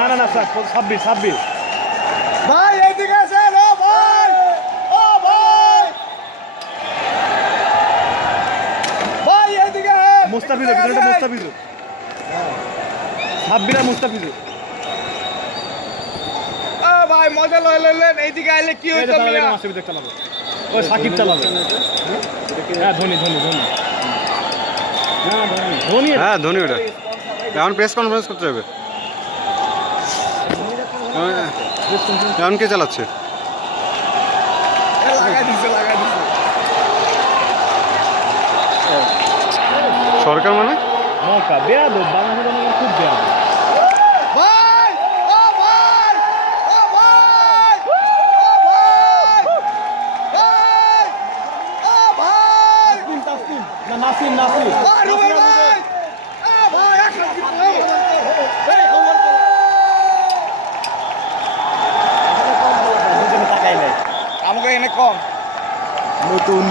না না না স্যার 26 ভাই এইদিকে আসেন ও ভাই ও ভাই ভাই এইদিকে মুস্তাফিজুর পিছনে মুস্তাফিজুর সাব্বিরা মুস্তাফিজুর ও ভাই মজা লইলেন এইদিকে আইলে কি হইতো মিয়া মাসুদ চালাবে ওই সাকিব চালাবে হ্যাঁ ধোনি হ্যাঁ ধোনি ওটা এখন প্রেস কনফারেন্স করতে হবে এখন কে চালাচ্ছে লাগাই দিছে সরকার মানে মৌকা বেয়াদব বাংলাদেশের খুব বেয়াদব ভাই ও ভাই ও ভাই ও ভাই তাসকিন না নাসিম ও রুবেল ভাই ও ভাই আকরাম কি এই খবর তাকাই নাই আমাকে এনে কম নতুন